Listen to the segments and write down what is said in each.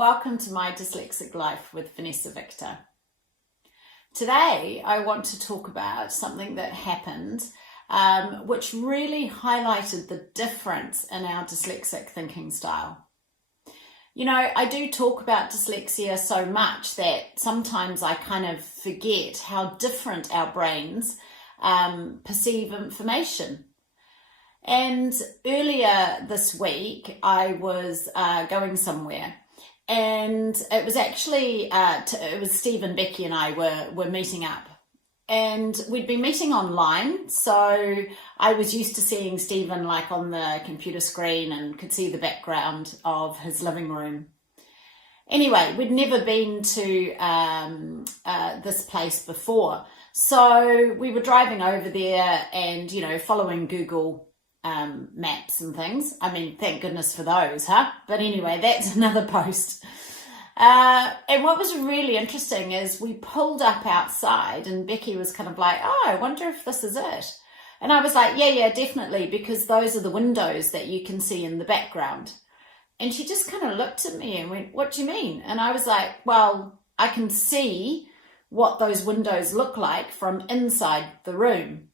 Welcome to my Dyslexic Life with Vanessa Victor. Today I want to talk about something that happened which really highlighted the difference in our dyslexic thinking style. You know, I do talk about dyslexia so much that sometimes I kind of forget how different our brains perceive information. And earlier this week I was going somewhere, and it was actually it was Steve and Becky and I were meeting up, and we'd been meeting online, so I was used to seeing Stephen like on the computer screen and could see the background of his living room. Anyway, we'd never been to this place before, so we were driving over there and, you know, following Google maps and things. I mean, thank goodness for those, huh? But anyway, that's another post. And what was really interesting is we pulled up outside and Becky was kind of like, oh, I wonder if this is it. And I was like, yeah, definitely, because those are the windows that you can see in the background. And she just kind of looked at me and went, what do you mean? And I was like, well, I can see what those windows look like from inside the room.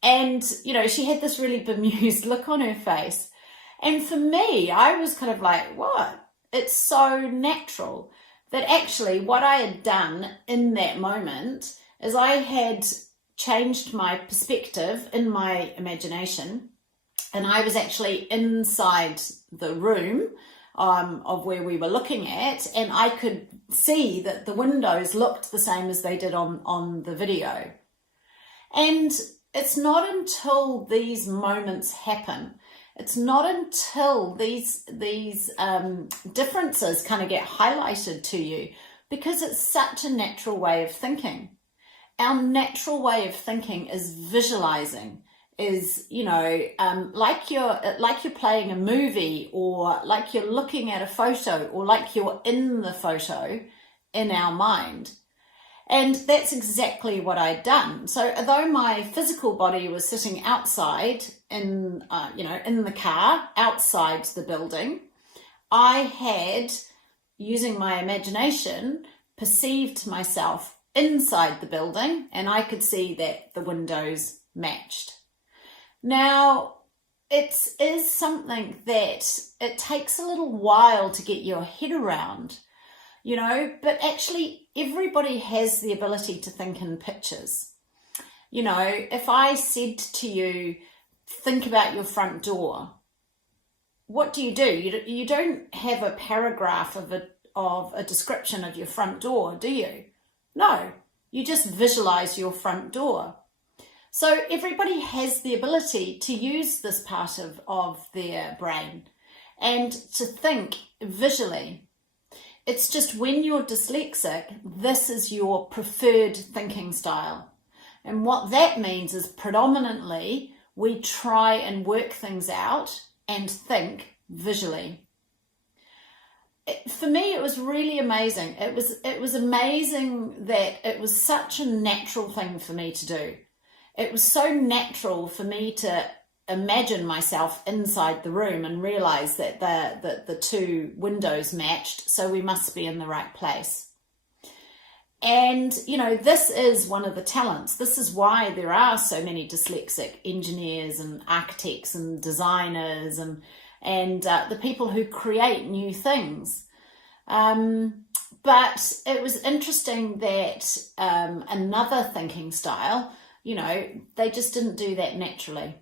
And, you know, she had this really bemused look on her face. And for me, I was kind of like, what? It's so natural that actually what I had done in that moment is I had changed my perspective in my imagination, and I was actually inside the room of where we were looking at, and I could see that the windows looked the same as they did on the video. And it's not until these moments happen, it's not until these differences kind of get highlighted to you, because it's such a natural way of thinking. Our natural way of thinking is visualizing, is, you know, like you're playing a movie, or like you're looking at a photo, or like you're in the photo in our mind. And that's exactly what I'd done. So although my physical body was sitting outside in the car, outside the building, I had, using my imagination, perceived myself inside the building, and I could see that the windows matched. Now, it is something that it takes a little while to get your head around, you know, but actually everybody has the ability to think in pictures. You know, if I said to you, think about your front door, what do? You don't have a paragraph of a description of your front door, do you? No, you just visualize your front door. So everybody has the ability to use this part of their brain and to think visually. It's just when you're dyslexic, this is your preferred thinking style. And what that means is predominantly we try and work things out and think visually. For me, it was really amazing. It was amazing that it was such a natural thing for me to do. It was so natural for me to imagine myself inside the room and realize that the two windows matched, so we must be in the right place. And, you know, this is one of the talents. This is why there are so many dyslexic engineers and architects and designers and the people who create new things. But it was interesting that another thinking style, you know, they just didn't do that naturally.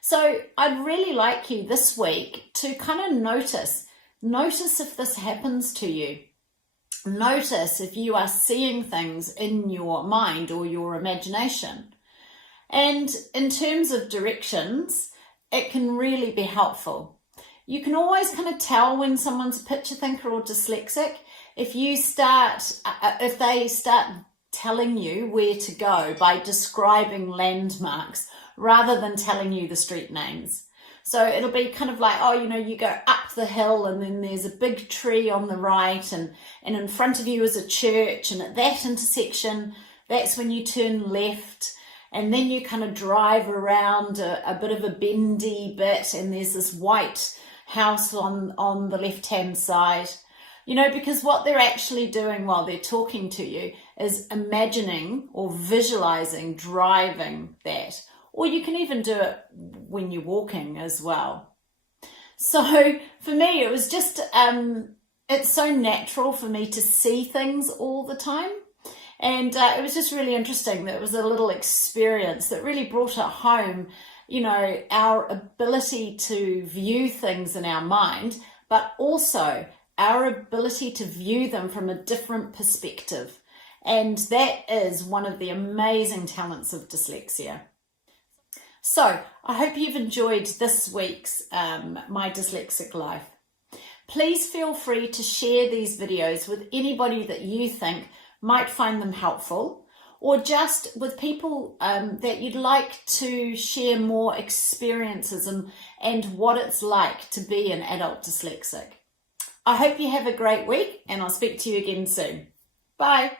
So I'd really like you this week to kind of notice if this happens to you. Notice if you are seeing things in your mind or your imagination. And in terms of directions, it can really be helpful. You can always kind of tell when someone's a picture thinker or dyslexic if they start telling you where to go by describing landmarks rather than telling you the street names. So it'll be kind of like, oh, you know, you go up the hill and then there's a big tree on the right and in front of you is a church, and at that intersection, that's when you turn left, and then you kind of drive around a bit of a bendy bit and there's this white house on the left-hand side. because what they're actually doing while they're talking to you is imagining or visualizing driving that. Or you can even do it when you're walking as well. So for me, it was just, it's so natural for me to see things all the time. And it was just really interesting that it was a little experience that really brought it home, our ability to view things in our mind, but also our ability to view them from a different perspective. And that is one of the amazing talents of dyslexia. So I hope you've enjoyed this week's My Dyslexic Life. Please feel free to share these videos with anybody that you think might find them helpful, or just with people that you'd like to share more experiences and what it's like to be an adult dyslexic. I hope you have a great week, and I'll speak to you again soon. Bye.